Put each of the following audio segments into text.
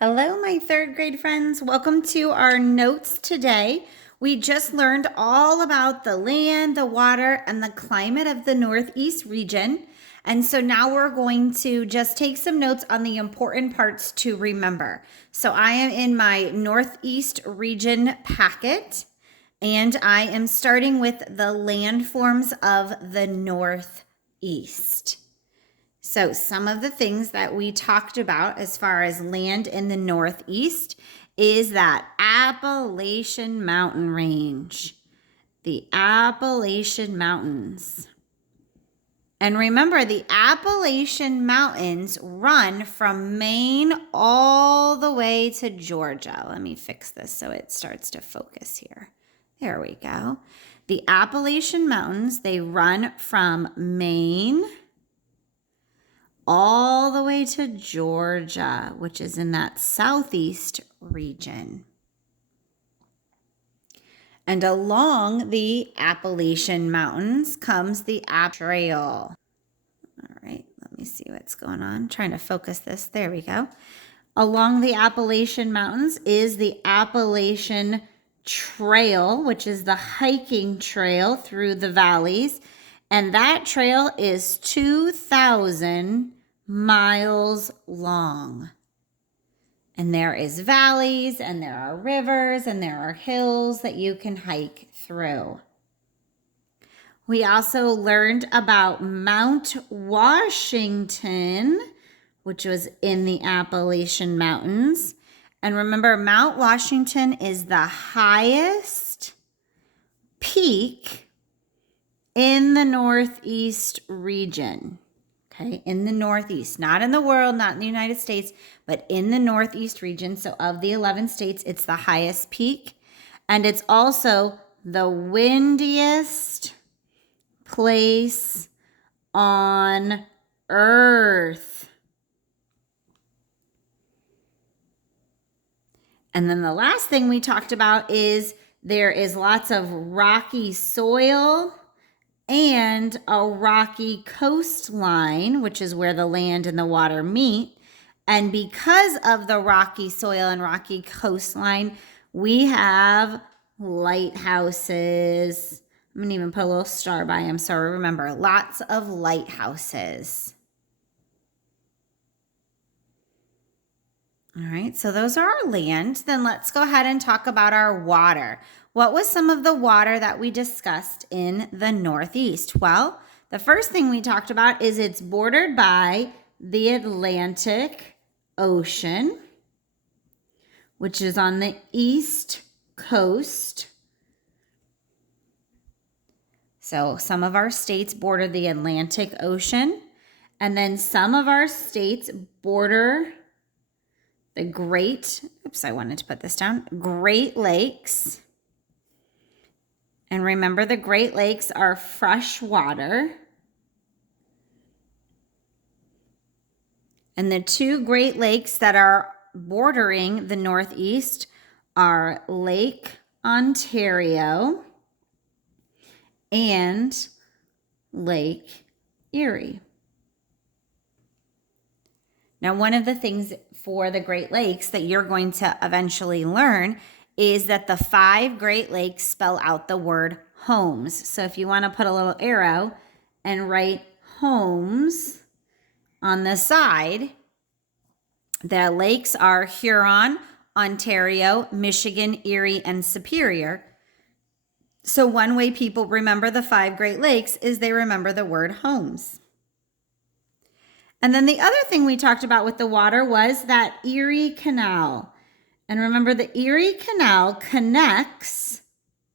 Hello, my third grade friends. Welcome to our notes today. We just learned all about the land, the water, and the climate of the Northeast region. And so now we're going to just take some notes on the important parts to remember. So I am in my Northeast region packet, and I am starting with the landforms of the Northeast. So some of the things that we talked about as far as land in the Northeast is that Appalachian Mountain Range, the Appalachian Mountains. And remember, the Appalachian Mountains run from Maine all the way to Georgia. Let me fix this so it starts to focus here. There we go. The Appalachian Mountains, they run from Maine all the way to Georgia, which is in that southeast region. And along the Appalachian Mountains comes the App Trail. All right, let me see what's going on. I'm trying to focus this. There we go. Along the Appalachian Mountains is the Appalachian Trail, which is the hiking trail through the valleys. And that trail is 2,000 miles long. And there is valleys, and there are rivers, and there are hills that you can hike through. We also learned about Mount Washington, which was in the Appalachian Mountains. And remember, Mount Washington is the highest peak in the Northeast region, okay? In the Northeast, not in the world, not in the United States, but in the Northeast region. So of the 11 states, it's the highest peak. And it's also the windiest place on Earth. And then the last thing we talked about is there is lots of rocky soil and a rocky coastline, which is where the land and the water meet. And because of the rocky soil and rocky coastline, we have lighthouses. I'm going to even put a little star by them. So remember, lots of lighthouses. All right, so those are our land. Then let's go ahead and talk about our water. What was some of the water that we discussed in the Northeast? Well, the first thing we talked about is it's bordered by the Atlantic Ocean, which is on the east coast. So some of our states border the Atlantic Ocean, and then some of our states border the Great Lakes. And remember, the Great Lakes are fresh water. And the two Great Lakes that are bordering the Northeast are Lake Ontario and Lake Erie. Now, one of the things for the Great Lakes that you're going to eventually learn is that the 5 Great Lakes spell out the word homes. So if you want to put a little arrow and write homes on the side, the lakes are Huron, Ontario, Michigan, Erie, and Superior. So one way people remember the 5 Great Lakes is they remember the word homes. And then the other thing we talked about with the water was that Erie Canal. And remember, the Erie Canal connects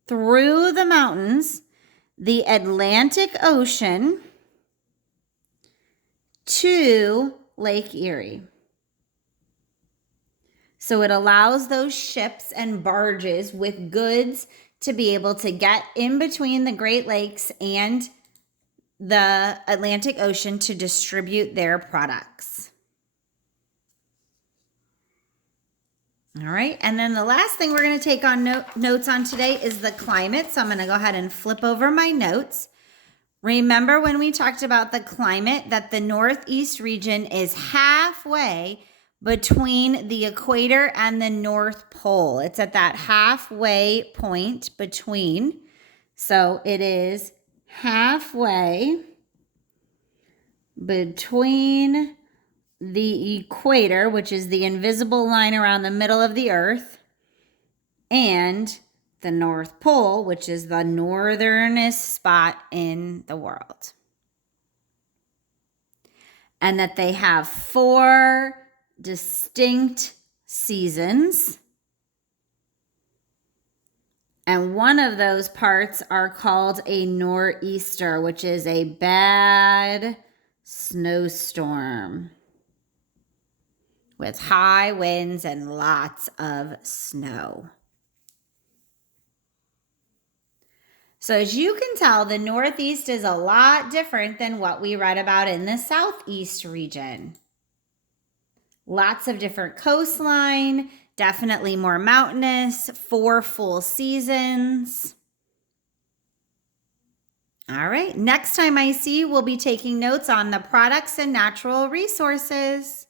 through the mountains the Atlantic Ocean to Lake Erie. So it allows those ships and barges with goods to be able to get in between the Great Lakes and the Atlantic Ocean to distribute their products. All right, and then the last thing we're going to take on notes on today is the climate. So I'm going to go ahead and flip over my notes. Remember when we talked about the climate that the Northeast region is halfway between the equator and the North Pole. It's at that halfway point between. So it is halfway between the equator, which is the invisible line around the middle of the earth, and the North Pole, which is the northernest spot in the world. And that they have 4 distinct seasons. And one of those parts are called a nor'easter, which is a bad snowstorm with high winds and lots of snow. So as you can tell, the Northeast is a lot different than what we read about in the Southeast region. Lots of different coastline, definitely more mountainous, 4 full seasons. All right, next time I see you, we'll be taking notes on the products and natural resources.